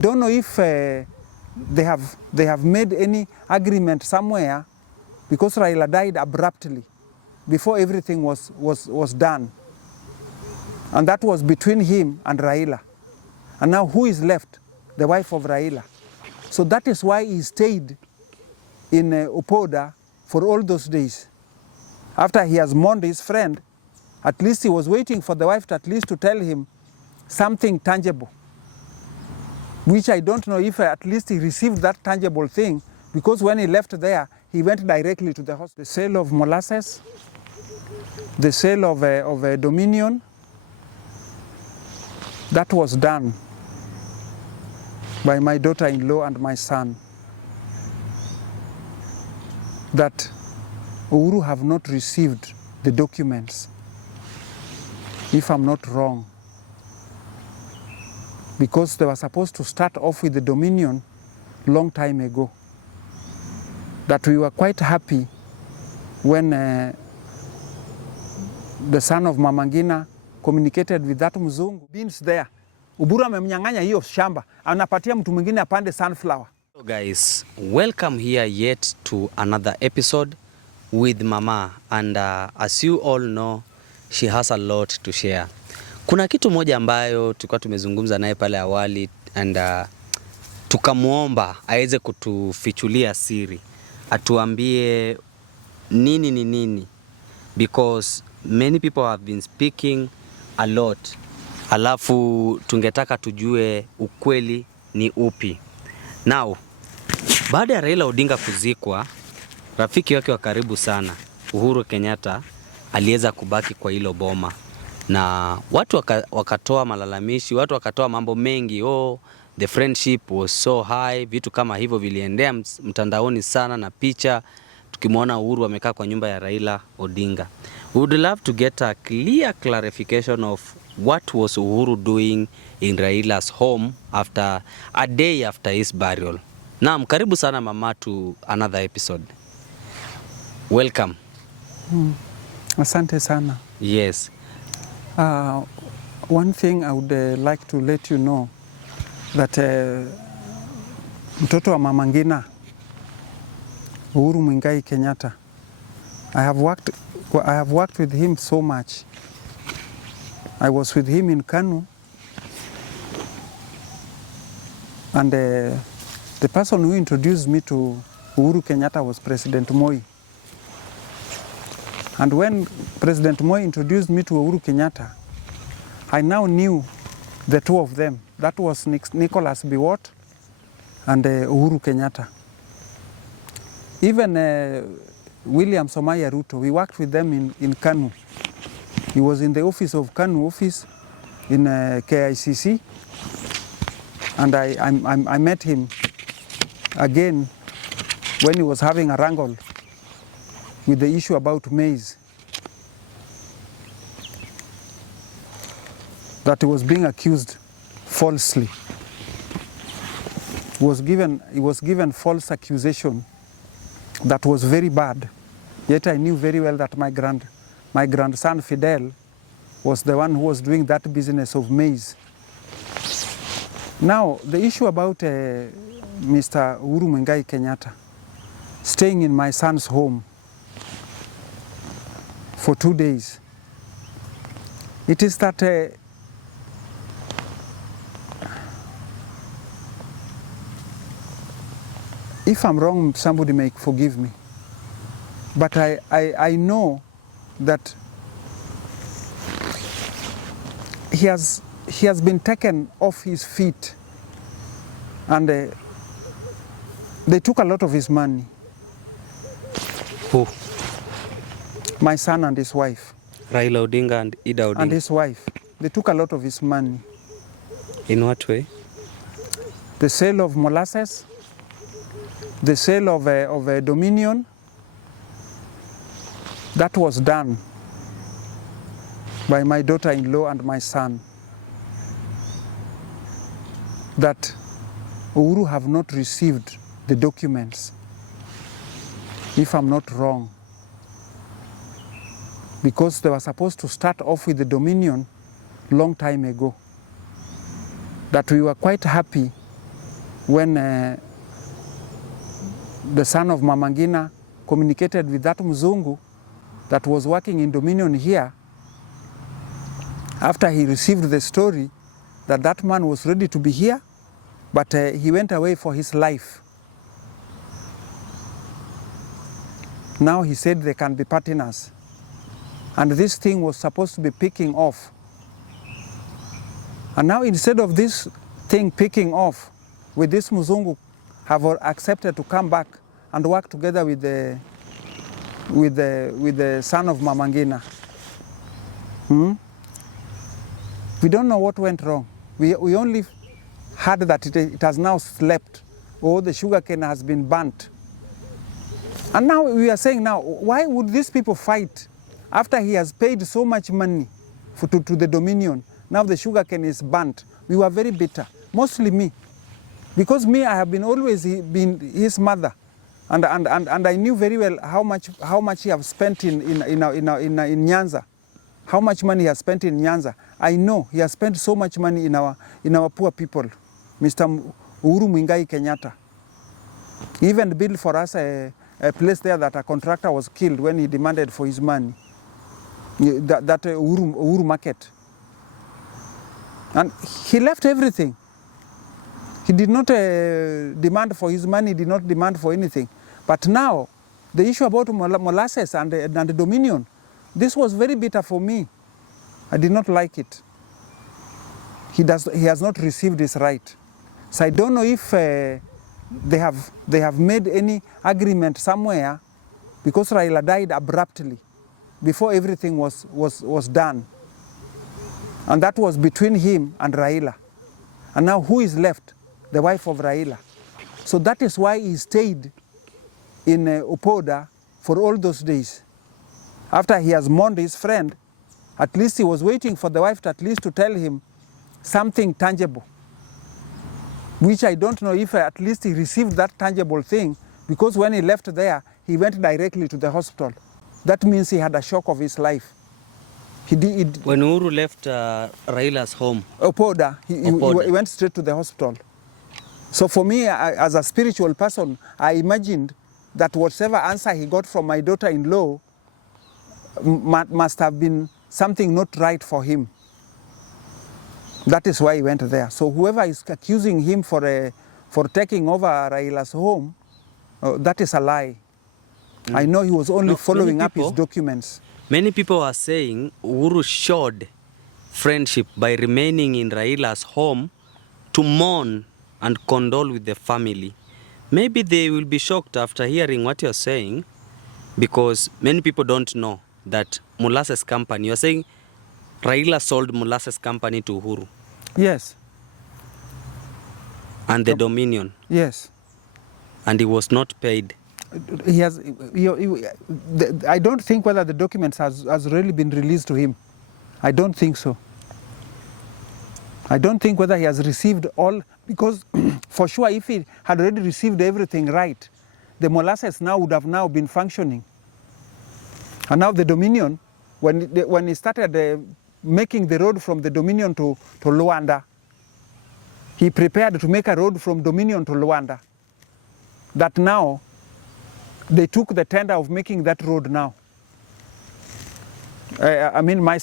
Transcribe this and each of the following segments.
Don't know if they have made any agreement somewhere, because Raila died abruptly before everything was done, and that was between him and Raila. And now who is left? The wife of Raila. So that is why he stayed in Upoda for all those days. After he has mourned his friend, at least he was waiting for the wife to at least to tell him something tangible, which I don't know if at least he received that tangible thing, because when he left there, he went directly to the hospital. The sale of molasses, the sale of a dominion, that was done by my daughter-in-law and my son. That Uhuru have not received the documents, if I'm not wrong, because they were supposed to start off with the dominion long time ago. That we were quite happy when the son of Mama Ngina communicated with that mzungu. Beans there. Uhuru amemnyang'anya hiyo shamba, anapatia mtu mwingine apande sunflower. So guys, welcome here yet to another episode with Mama, and as you all know, she has a lot to share. Kuna kitu moja ambayo tulikuwa tumezungumza naye pale awali, and tukamuomba aweze kutufichulia siri, atuambie nini ni nini, because many people have been speaking a lot, alafu tungetaka tujue ukweli ni upi. Now, baada ya Raila Odinga kuzikwa, rafiki wake wa karibu sana Uhuru Kenyatta aliweza kubaki kwa hilo boma, na watu wakatoa malalamishi, watu wakatoa mambo mengi. The friendship was so high, vitu kama hivyo viliendea mtandaoni sana, na picha tukimwona Uhuru amekaa kwa nyumba ya Raila Odinga. We would love to get a clear clarification of what was Uhuru doing in Raila's home after a day after his burial. Naam, karibu sana Mama to another episode. Welcome. Asante sana. Yes. One thing I would like to let you know, that mtoto wa Mama Ngina, Uhuru Muigai Kenyatta, I have worked with him so much. I was with him in Kanu, and the person who introduced me to Uhuru Kenyatta was President Moi. And when President Moi introduced me to Uhuru Kenyatta, I now knew the two of them. That was Nicholas Biwott and Uhuru Kenyatta. Even William Somaya Ruto, we worked with them in Kanu. He was in the office of Kanu office in KICC, and I met him again when he was having a wrangle with the issue about maize, that he was being accused falsely. He was given false accusation that was very bad. Yet I knew very well that my grandson Fidel was the one who was doing that business of maize. Now, the issue about Mr. Uhuru Muigai Kenyatta staying in my son's home for 2 days, it is that if I'm wrong, somebody may forgive me, but I know that he has been taken off his feet, and they took a lot of his money. Who? My son and his wife. Raila Odinga and Ida Odinga. And his wife. They took a lot of his money. In what way? The sale of molasses, the sale of a dominion, that was done by my daughter-in-law and my son. That Uhuru have not received the documents, if I'm not wrong, because they were supposed to start off with the dominion long time ago. That we were quite happy when the son of Mama Ngina communicated with that Mzungu that was working in Dominion here, after he received the story that that man was ready to be here, but he went away for his life. Now he said they can be partners. And this thing was supposed to be picking off. And now instead of this thing picking off, with this Mzungu have accepted to come back and work together with the son of Mama Ngina. We don't know what went wrong. We only heard that it has now slept, or the sugarcane has been burnt. And now we are saying now, why would these people fight after he has paid so much money to the Dominion? Now the sugarcane is burnt. We were very bitter, mostly me. Because me, I have been always been his mother. And I knew very well how much he has spent in Nyanza. How much money he has spent in Nyanza. I know he has spent so much money in our poor people. Mr. Uhuru Muigai Kenyatta. He even built for us a place there that a contractor was killed when he demanded for his money. That Uhuru market. And he left everything. He did not demand for his money, did not demand for anything. But now, the issue about molasses and the Dominion, this was very bitter for me. I did not like it. He has not received his right. So I don't know if they have made any agreement somewhere, because Raila died abruptly before everything was done. And that was between him and Raila. And now who is left? The wife of Raila. So that is why he stayed in Upoda for all those days. After he has mourned his friend, at least he was waiting for the wife to at least to tell him something tangible, which I don't know if at least he received that tangible thing, because when he left there, he went directly to the hospital. That means he had a shock of his life. When Uhuru left Raila's home, Upoda, he went straight to the hospital. So for me, as a spiritual person, I imagined that whatever answer he got from my daughter-in-law must have been something not right for him. That is why he went there. So whoever is accusing him for taking over Raila's home, that is a lie. I know he was only following up his documents. Many people are saying Uhuru showed friendship by remaining in Raila's home to mourn and condole with the family. Maybe they will be shocked after hearing what you're saying, because many people don't know that molasses company, you're saying Raila sold molasses company to Uhuru. Yes. And the Dominion. Yes. And he was not paid. I don't think whether the documents has really been released to him. I don't think so. I don't think whether he has received all, because for sure if he had already received everything right, the molasses now would have now been functioning. And now the Dominion, when he started making the road from the Dominion to Luanda, he prepared to make a road from Dominion to Luanda. That now, they took the tender of making that road now. I mean, my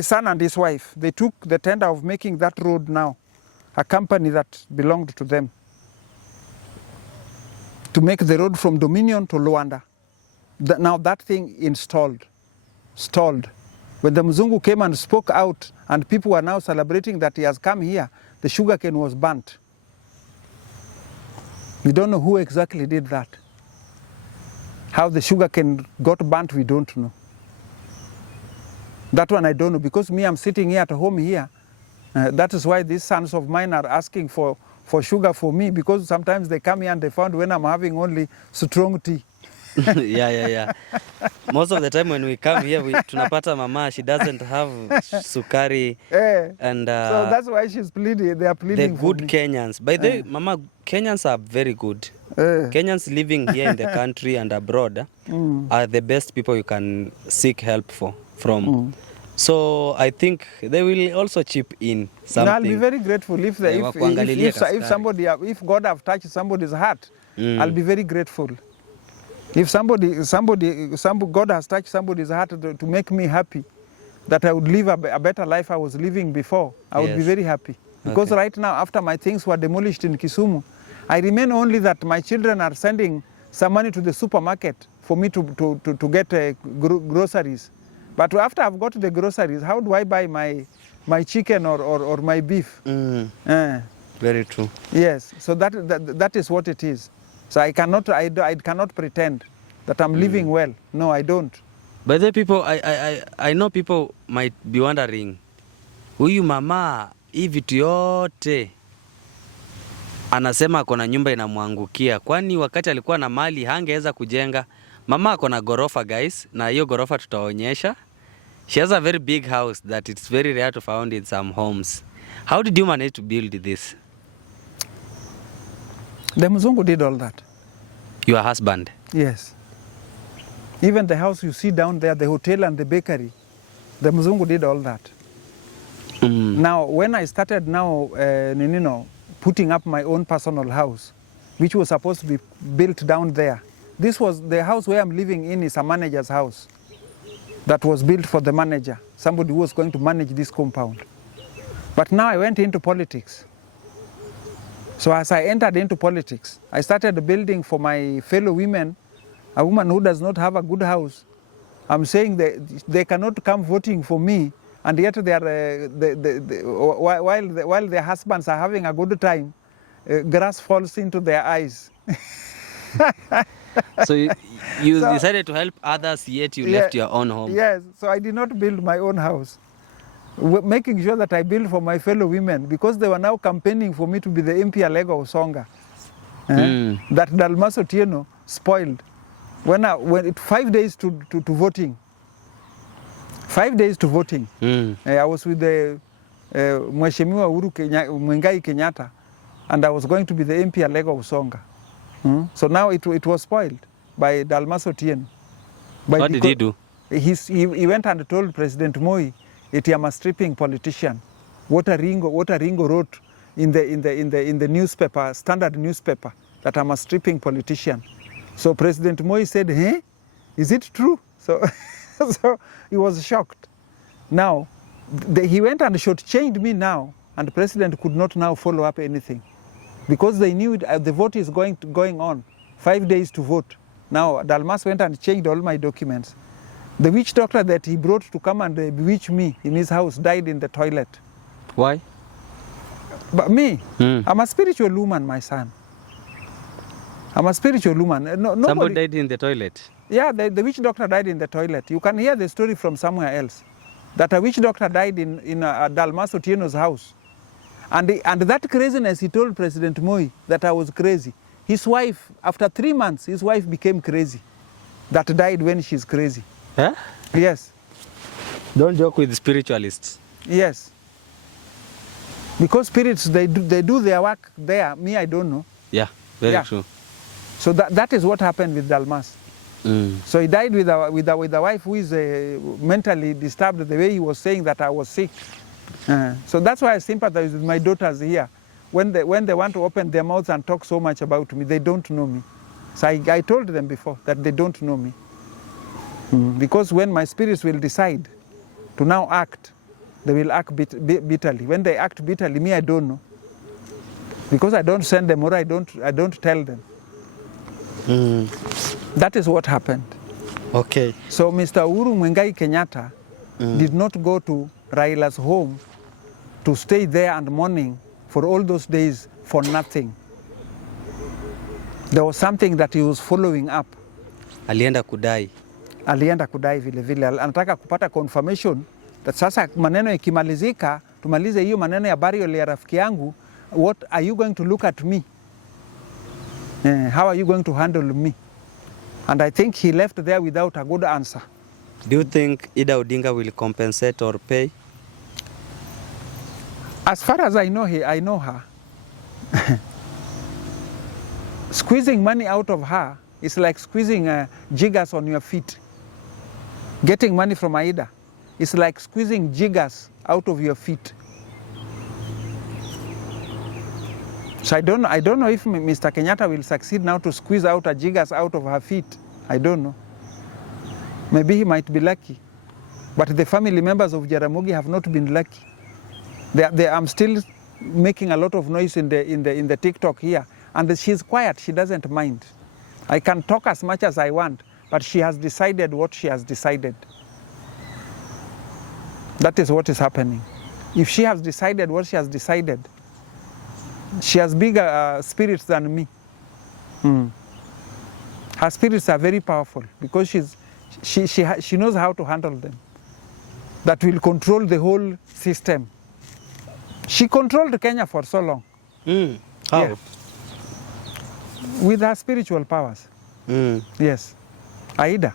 son and his wife, they took the tender of making that road now, a company that belonged to them, to make the road from Dominion to Luanda. Now that thing stalled. When the Mzungu came and spoke out, and people were now celebrating that he has come here, the sugarcane was burnt. We don't know who exactly did that. How the sugarcane got burnt, we don't know. That one I don't know, because me, I'm sitting here at home here. That is why these sons of mine are asking for sugar for me, because sometimes they come here and they found when I'm having only strong tea. Yeah. Most of the time when we come here, tunapata mama, she doesn't have sukari. And so that's why she's pleading. They are pleading the good Kenyans. By the way, mama, Kenyans are very good. Kenyans living here in the country and abroad are the best people you can seek help from. So I think they will also chip in something. I'll be very grateful if Wakuangalilie if somebody, if God have touched somebody's heart, I'll be very grateful. If God has touched somebody's heart to make me happy, that I would live a better life I was living before, I would be Yes. very happy. Because right now, after my things were demolished in Kisumu, I remain only that my children are sending some money to the supermarket for me to get groceries. But after I've got the groceries, how do I buy my chicken or my beef? Very true. Yes, so that is what it is. So I cannot pretend that I'm living well. No, I don't. But the people, I know people might be wondering, huyu mama hii vitu yote anasema ako na nyumba inamwangukia, kwani wakati alikuwa na mali hangeweza kujenga? Mama ako na gorofa guys, na hiyo gorofa tutaonyesha. She has a very big house that it's very rare to find in some homes. How did you manage to build this? The Mzungu did all that. Your husband? Yes. Even the house you see down there, the hotel and the bakery, the Mzungu did all that. Now, when I started putting up my own personal house, which was supposed to be built down there, this was the house where I'm living in is a manager's house that was built for the manager, somebody who was going to manage this compound. But now I went into politics. So as I entered into politics, I started building for my fellow women, a woman who does not have a good house. I'm saying they cannot come voting for me, and yet they are, while their husbands are having a good time, grass falls into their eyes. So you decided to help others, yet you left your own home. Yes, so I did not build my own house, making sure that I build for my fellow women, because they were now campaigning for me to be the MP Alego Usonga. That Dalmas Otieno spoiled. When 5 days to voting. 5 days to voting. I was with the Mheshimiwa Uhuru Kenyatta, and I was going to be the MP Alego Usonga. So now it was spoiled by Dalmas Otieno. What did he do? He went and told President Moi that I'm a stripping politician. What Ringo wrote in the newspaper, standard newspaper, that I'm a stripping politician. So President Moi said, "Hey, is it true?" So, so he was shocked. Now, he went and shortchanged me now, and the president could not now follow up anything, because they knew the vote is going on. 5 days to vote. Now, Dalmas went and changed all my documents. The witch doctor that he brought to come and bewitch me in his house died in the toilet. Why? But me, I'm a spiritual woman, my son. I'm a spiritual woman. Somebody died in the toilet? Yeah, the witch doctor died in the toilet. You can hear the story from somewhere else. That a witch doctor died in Dalmas Otieno's house. And that craziness, he told President Moi that I was crazy. His wife, after 3 months, his wife became crazy. That died when she's crazy. Huh? Yes. Don't joke with spiritualists. Yes. Because spirits, they do their work there. Me, I don't know. Yeah, very true. So that is what happened with Dalmas. So he died with a wife who is mentally disturbed, the way he was saying that I was sick. So that's why I sympathize with my daughters here. When they want to open their mouths and talk so much about me, they don't know me. So I told them before that they don't know me. Because when my spirits will decide to now act, they will act bitterly. When they act bitterly, me, I don't know. Because I don't send them or I don't tell them. That is what happened. Okay. So Mr. Uhuru Kenyatta did not go to Raila's home to stay there and mourning for all those days for nothing. There was something that he was following up. Alienda kudai. Alienda kudai vile vile. Anataka kupata confirmation that sasa maneno ikimalizika, tumalize hiyo maneno ya burial ya rafiki yangu, what are you going to look at me? How are you going to handle me? And I think he left there without a good answer. Do you think Ida Odinga will compensate or pay? As far as I know her. Squeezing money out of her is like squeezing jiggers on your feet. Getting money from Aida is like squeezing jiggers out of your feet. So I don't know if Mr. Kenyatta will succeed now to squeeze out a jiggers out of her feet. I don't know. Maybe he might be lucky. But the family members of Jaramogi have not been lucky. I'm still making a lot of noise in the TikTok here, and she's quiet. She doesn't mind. I can talk as much as I want, but she has decided what she has decided. That is what is happening. If she has decided what she has decided, she has bigger spirits than me. Her spirits are very powerful because she knows how to handle them. That will control the whole system. She controlled Kenya for so long. How? Yeah. With her spiritual powers. Yes. Aida.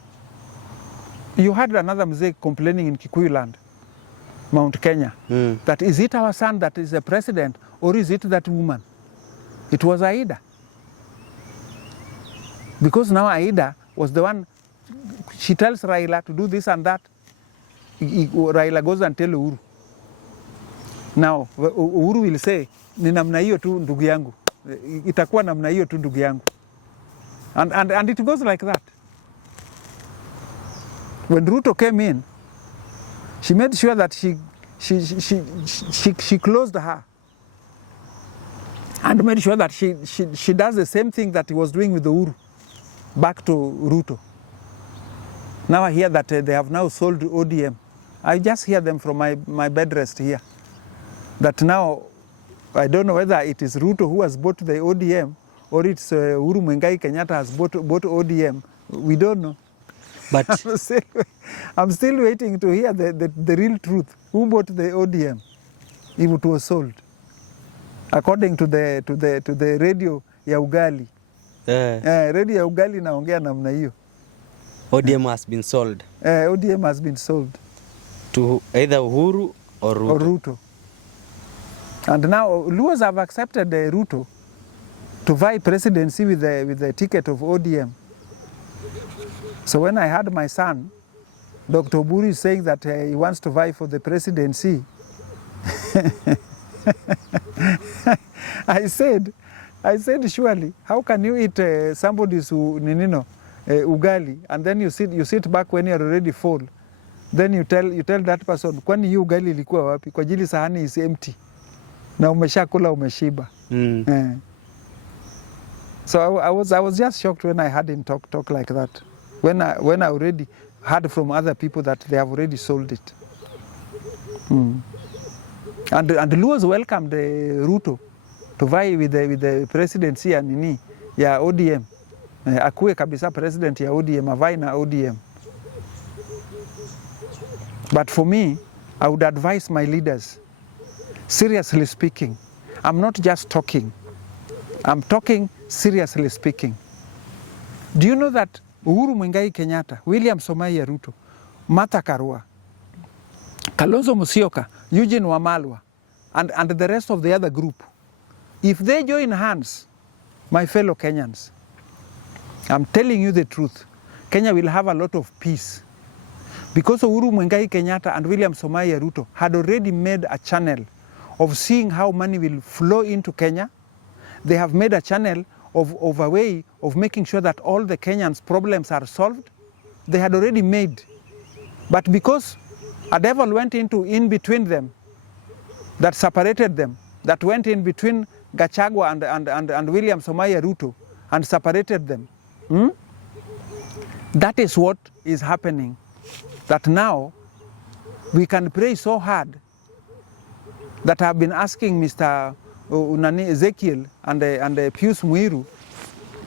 You had another mzee complaining in Kikuyu land, Mount Kenya, that is it our son that is the president or is it that woman? It was Aida. Because now Aida was the one, she tells Raila to do this and that. Raila goes and tells Uhuru. Now, Uhuru will say, ni namna hiyo tu ndugu yangu. Itakuwa namna hiyo tu ndugu yangu. And it goes like that. When Ruto came in, she made sure that she closed her and made sure that she does the same thing that he was doing with the Uhuru back to Ruto. Now I hear that they have now sold ODM. I just hear them from my bed rest here. That now, I don't know whether it is Ruto who has bought the ODM or it's Uhuru Muigai Kenyatta has bought ODM. We don't know. But I'm still waiting to hear the real truth. Who bought the ODM if it was sold? According to the radio ya Ugali. Radio ya Ugali naongea namna hiyo. ODM has been sold. ODM has been sold. To either Uhuru or Ruto. And now Luos have accepted Ruto to vie presidency with the ticket of ODM. So when I heard my son, Dr. Oburu, saying that he wants to vie for the presidency, I said, surely, how can you eat somebody's ugali and then you sit back when you're already full? Then you tell that person, kwani hii ugali ilikuwa wapi? Kwa ajili sahani is empty. Na umeshakula umeshiba. So I was just shocked when I heard him talk like that. When I already heard from other people that they have already sold it. And Luos welcomed Ruto to vie with the presidency ya nini ya ODM. Akuwe kabisa president ya ODM, avai na ODM. But for me, I would advise my leaders, seriously speaking, I'm not just talking. I'm talking seriously speaking. Do you know that Uhuru Muigai Kenyatta, William Samoei Ruto, Martha Karua, Kalonzo Musyoka, Eugene Wamalwa, and the rest of the other group, if they join hands, my fellow Kenyans, I'm telling you the truth, Kenya will have a lot of peace. Because Uhuru Muigai Kenyatta and William Samoei Ruto had already made a channel of seeing how money will flow into Kenya. They have made a channel of a way of making sure that all the Kenyans' problems are solved. They had already made. But because a devil went in between them, that separated them, that went in between Gachagua and William Samoei Ruto and separated them. That is what is happening. That now we can pray so hard that I've been asking Mr. Ezekiel and Pius Muiru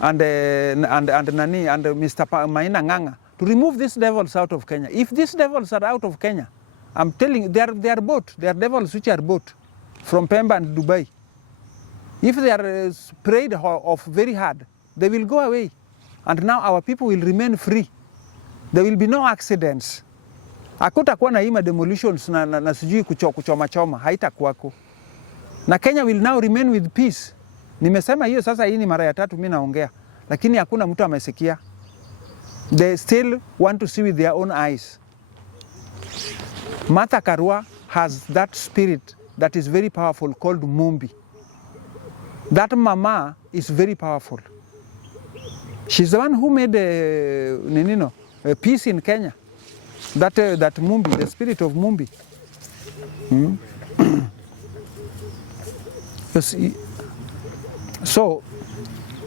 and Mr. Maina Nganga to remove these devils out of Kenya. If these devils are out of Kenya, I'm telling you, they are bought. They are devils which are bought from Pemba and Dubai. If they are prayed off very hard, they will go away. And now our people will remain free. There will be no accidents. Hakutakuwa na hii demolitions na sijui kuchoma haitakuwako. Na Kenya will now remain with peace. Nimesema hiyo sasa, hii ni mara ya 3 mimi naongea, lakini hakuna mtu amesikia. They still want to see with their own eyes. Martha Karua has that spirit that is very powerful called Mumbi. That mama is very powerful. She's the one who made a peace in Kenya. That Mumbi, the spirit of Mumbi. So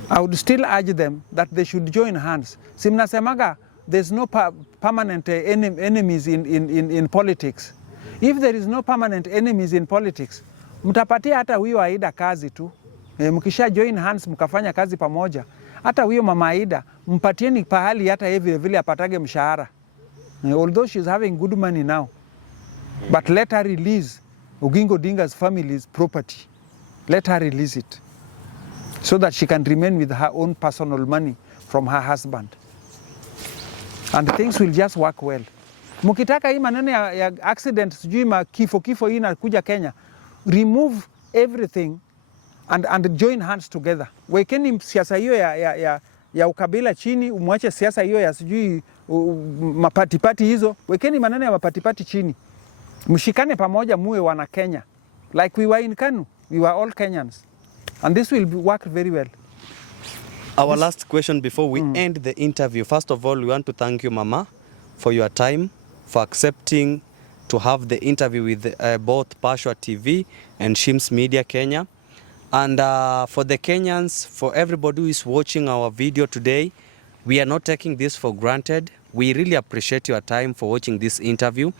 I would still urge them that they should join hands. Simnasemaga, there's no permanent enemies in politics. If there is no permanent enemies in politics, mtapatia hata huyo Aida kazi tu. Mkisha join hands mkafanya kazi pamoja, hata huyo mama Aida mpatieni pahali hata yeye vile vile apatage mshahara. Although she's having good money now, but let her release Oginga Odinga's family's property. Let her release it so that she can remain with her own personal money from her husband. And things will just work well. Mukitaka hii maneno ya accident, sijui kifo hii inakuja Kenya, remove everything and join hands together. Wekeni siasa hiyo ya ukabila chini, umwache siasa hiyo ya sijui mapatipati hizo. Wekeni maneno ya mapatipati chini. Mshikane pamoja muwe wana Kenya. Like we were in Kanu, we were all Kenyans. And this will work very well. Our last question before we end the interview. First of all, we want to thank you, Mama, for your time, for accepting to have the interview with both Pashwa TV and Shims Media Kenya. And for the Kenyans, for everybody who is watching our video today, we are not taking this for granted. We really appreciate your time for watching this interview.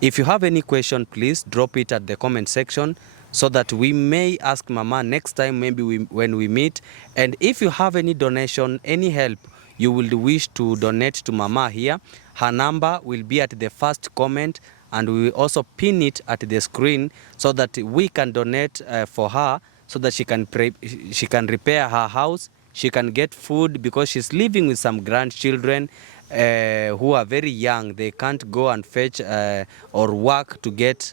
If you have any question, please drop it at the comment section so that we may ask Mama next time, maybe when we meet. And if you have any donation, any help you will wish to donate to Mama here, her number will be at the first comment, and we will also pin it at the screen so that we can donate for her, so that she can repair her house, she can get food, because she's living with some grandchildren who are very young. They can't go and fetch or work to get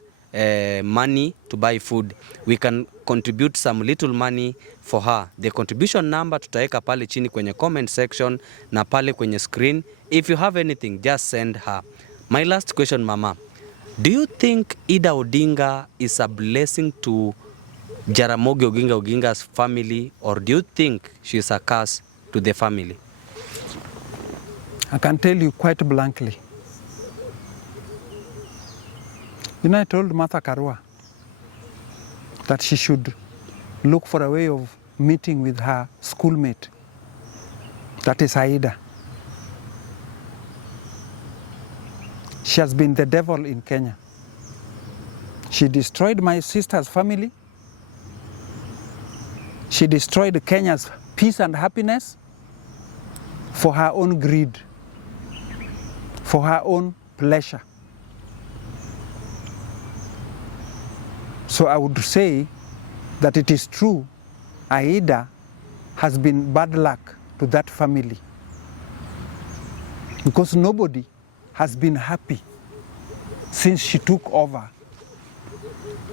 money to buy food. We can contribute some little money for her. The contribution number tutaweka pale chini kwenye comment section na pale kwenye screen. If you have anything, just send her. My last question, Mama. Do you think Ida Odinga is a blessing to Jaramogi Oginga's family, or do you think she is a curse to the family? I can tell you quite blankly. You know, I told Martha Karua that she should look for a way of meeting with her schoolmate, that is Aida. She has been the devil in Kenya. She destroyed my sister's family. She destroyed Kenya's peace and happiness for her own greed, for her own pleasure. So I would say that it is true, Aida has been bad luck to that family, because nobody has been happy since she took over.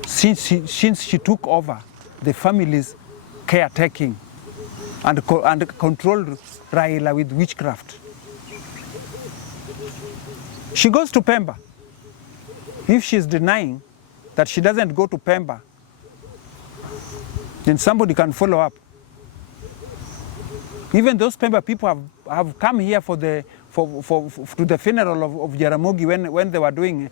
Since she took over the family's caretaking and controlled Raila with witchcraft. She goes to Pemba. If she's denying that she doesn't go to Pemba, then somebody can follow up. Even those Pemba people have come here to the funeral of Jaramogi when they were doing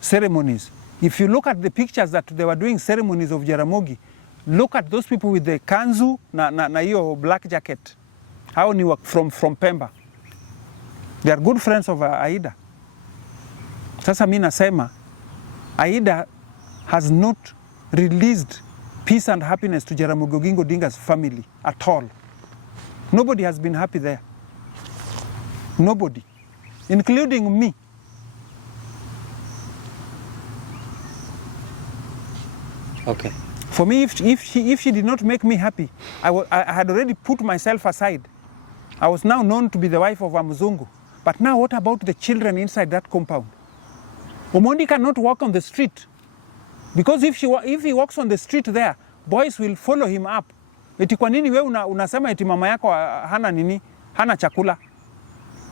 ceremonies. If you look at the pictures that they were doing ceremonies of Jaramogi, look at those people with the kanzu na hiyo black jacket. How ni from Pemba. They are good friends of Aida. Sasa mimi nasema Aida has not released peace and happiness to Jaramogi Oginga Odinga's family at all. Nobody has been happy there. Nobody, including me. Okay. For me, if she did not make me happy, I had already put myself aside. I was now known to be the wife of a Mzungu. But now what about the children inside that compound? Omondi cannot walk on the street. Because if he walks on the street there, boys will follow him up. Eti kwa nini wewe unasema eti mama yako hana chakula?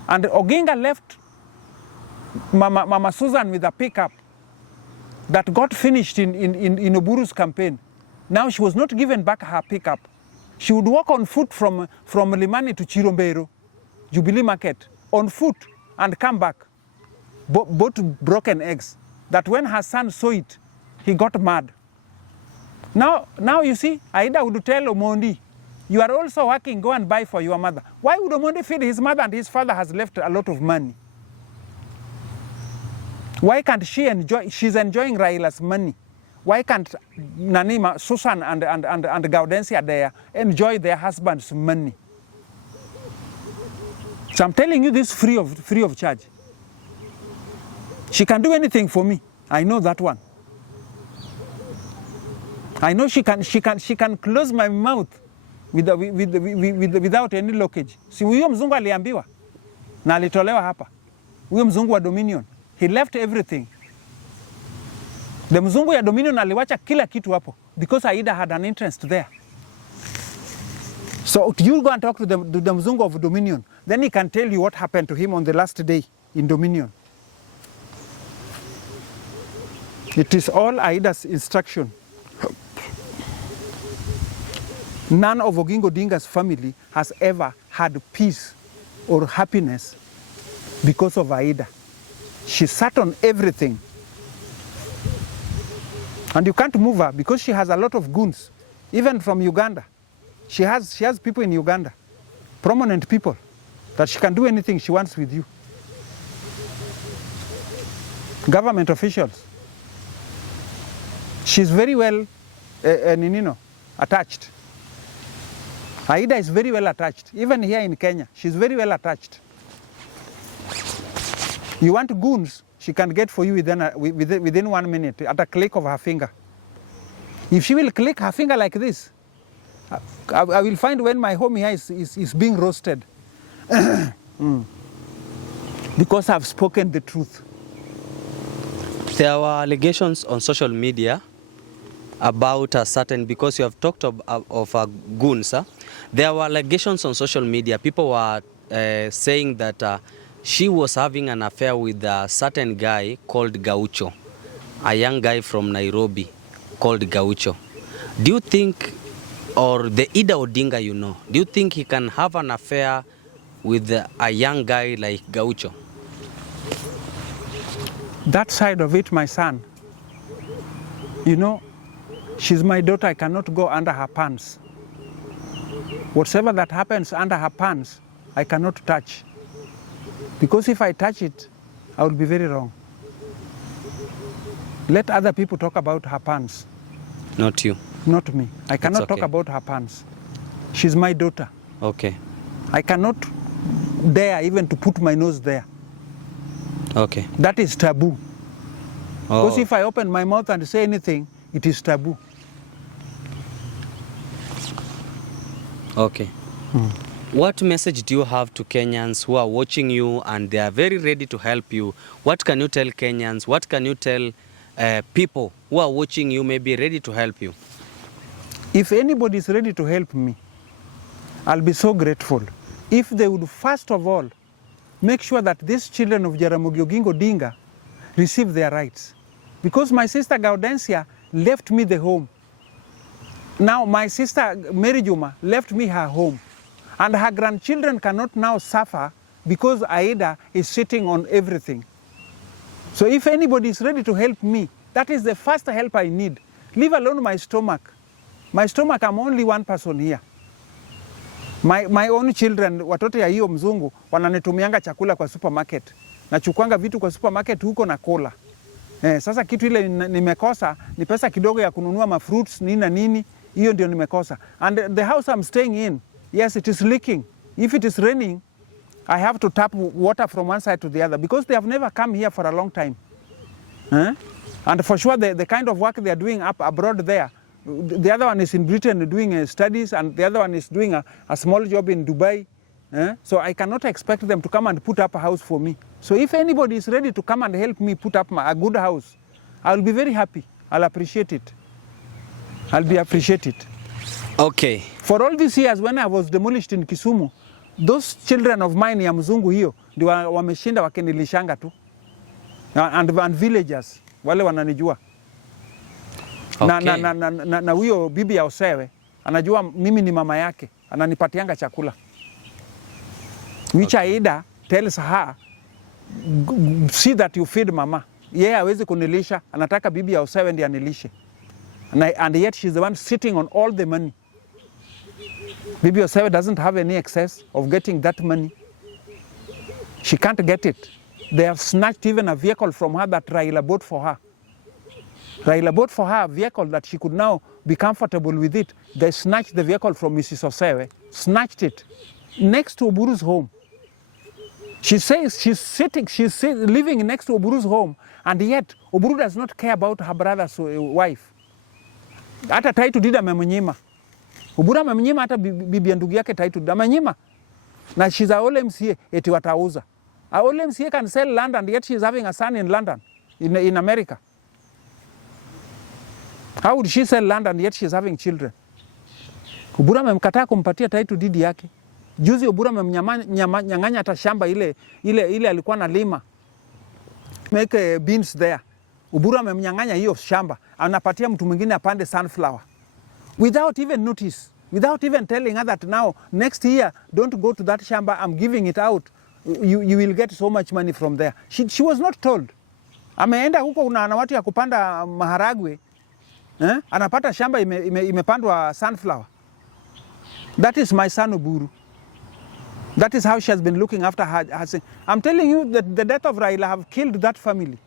And Oginga left Mama Susan with a pickup that got finished in Uhuru's campaign. Now she was not given back her pickup. She would walk on foot from Limani to Chirombero, Jubilee Market, on foot and come back. Both broken eggs. That when her son saw it, he got mad. Now you see, Aida would tell Omondi, you are also working, go and buy for your mother. Why would Omondi feed his mother and his father has left a lot of money? Why can't she enjoy? She's enjoying Raila's money. Why can't Nanima, Susan and Gaudensia there enjoy their husband's money? So I'm telling you this free of charge. She can do anything for me. I know that one. I know she can close my mouth without any blockage. Si huyo mzungu aliambiwa na alitolewa hapa. Huyo mzungu wa Dominion, he left everything. The mzungu ya Dominion aliwacha kila kitu hapo because Aida had an interest there. So you go and talk to the mzungu of Dominion, then he can tell you what happened to him on the last day in Dominion. It is all Aida's instruction. None of Oginga Odinga's family has ever had peace or happiness because of Aida. She sat on everything. And you can't move her because she has a lot of goons, even from Uganda. She has people in Uganda, prominent people, that she can do anything she wants with you. Government officials. She's very well attached. Aida is very well attached. Even here in Kenya, she's very well attached. You want goons, she can get for you within 1 minute, at a click of her finger. If she will click her finger like this, I will find when my home here is being roasted. Because I've spoken the truth. There were allegations on social media about a certain, because you have talked of goons. There were allegations on social media. People were saying that she was having an affair with a certain guy called Gaucho, a young guy from Nairobi called Gaucho. Do you think, or the Ida Odinga you know, do you think he can have an affair with a young guy like Gaucho? That side of it, my son, you know, she's my daughter. I cannot go under her pants. Whatever that happens under her pants, I cannot touch. Because if I touch it, I will be very wrong. Let other people talk about her pants. Not you. Not me. I cannot talk about her pants. She's my daughter. Okay. I cannot dare even to put my nose there. Okay. That is taboo. Oh. Because if I open my mouth and say anything, it is taboo. Okay. What message do you have to Kenyans who are watching you and they are very ready to help you? What can you tell Kenyans? What can you tell people who are watching you, may be ready to help you? If anybody is ready to help me, I'll be so grateful. If they would first of all make sure that these children of Jaramogi Oginga Odinga receive their rights. Because my sister Gaudensia left me the home. Now my sister Mary Juma left me her home. And her grandchildren cannot now suffer because Aida is sitting on everything. So if anybody is ready to help me, that is the first help I need. Leave alone my stomach. My stomach, I'm only one person here. My own children, watoto ya hiyo mzungu, wananitumianga chakula kwa supermarket. Nachukuanga vitu kwa supermarket huko na kola. Sasa kitu ile nimekosa, ni pesa kidogo ya kununua mafruits, nini na nini, hiyo ndio nimekosa. And the house I'm staying in, yes, it is leaking. If it is raining, I have to tap water from one side to the other because they have never come here for a long time. And for sure, the kind of work they are doing up abroad there, the other one is in Britain doing studies, and the other one is doing a small job in Dubai. So I cannot expect them to come and put up a house for me. So if anybody is ready to come and help me put up a good house, I will be very happy. I'll appreciate it. I'll be appreciated. Okay. For all these years when I was demolished in Kisumu, those children of mine ya mzungu hiyo ndio wameshinda wakinilishanga tu. and villagers wale wananijua. Okay. Na huyo bibi ya Osewe anajua mimi ni mama yake, ananipatianga chakula. Which Aida tells her, see that you feed mama. Yeye hawezi kunilisha, anataka bibi ya Osewe ndiye anilishe. And yet she's the one sitting on all the money. Bibi Osewe doesn't have any excess of getting that money. She can't get it. They have snatched even a vehicle from her that Raila bought for her. Raila bought for her a vehicle that she could now be comfortable with it. They snatched the vehicle from Mrs. Osewe, snatched it next to Uhuru's home. She says she's living next to Uhuru's home, and yet Uhuru does not care about her brother's wife. Hata title deed amemnyima. Uhuru amemnyima hata bibi ya ndugu yake title deed amemnyima. Na she's a old MCA eti watauza. A old MCA can sell land, and yet she's having a son in London, in America. How would she sell land and yet she's having children? Uhuru amemkataa kumpatia title deed yake. Juzi Uhuru amemnyang'anya hata shamba ile alikuwa na lima. Make beans there. Uhuru amemnyang'anya hiyo shamba, anapatia mtu mwingine apande sunflower. Without even notice, without even telling her that now next year don't go to that shamba, I'm giving it out. You will get so much money from there. She was not told. Ameenda huko na watu ya kupanda maharagwe. Anapata shamba imepandwa sunflower. That is my son Uhuru. That is how she has been looking after her. I'm telling you that the death of Raila have killed that family.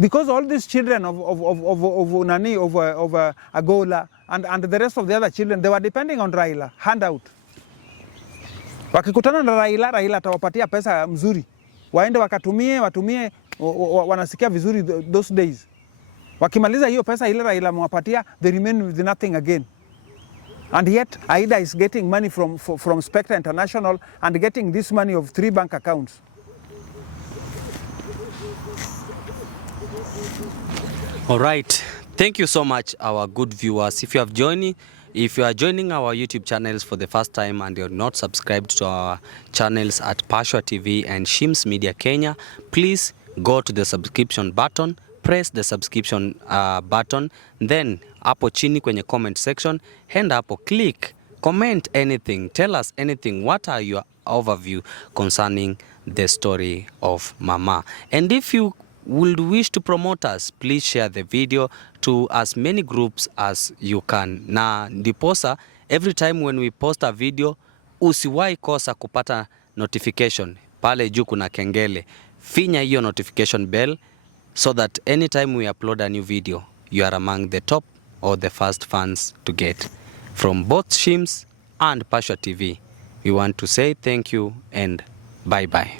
Because all these children of Agola and the rest of the other children, they were depending on Raila, handout. Wakikutana na Raila atawapatia pesa mzuri. Waende watumie, wanasikia vizuri those days. Wakimaliza hiyo pesa ile Raila mwapatia, they remain with nothing again. And yet Aida is getting money from Spectre International and getting this money of 3 bank accounts. All right. Thank you so much, our good viewers. If you are joining our YouTube channels for the first time and you're not subscribed to our channels at Pashwa TV and Shims Media Kenya, please go to the subscription button, press the subscription button, then hapo chini kwenye comment section, enda hapo, click, comment anything, tell us anything. What are your overview concerning the story of Mama? And if you would wish to promote us, please share the video to as many groups as you can. Na ndiposa every time when we post a video, usiwahi kosa kupata notification. Pale juu kuna kengele. Finya hiyo notification bell so that anytime we upload a new video, you are among the top or the first fans to get. From both Shims and Pashwa TV, we want to say thank you and bye-bye.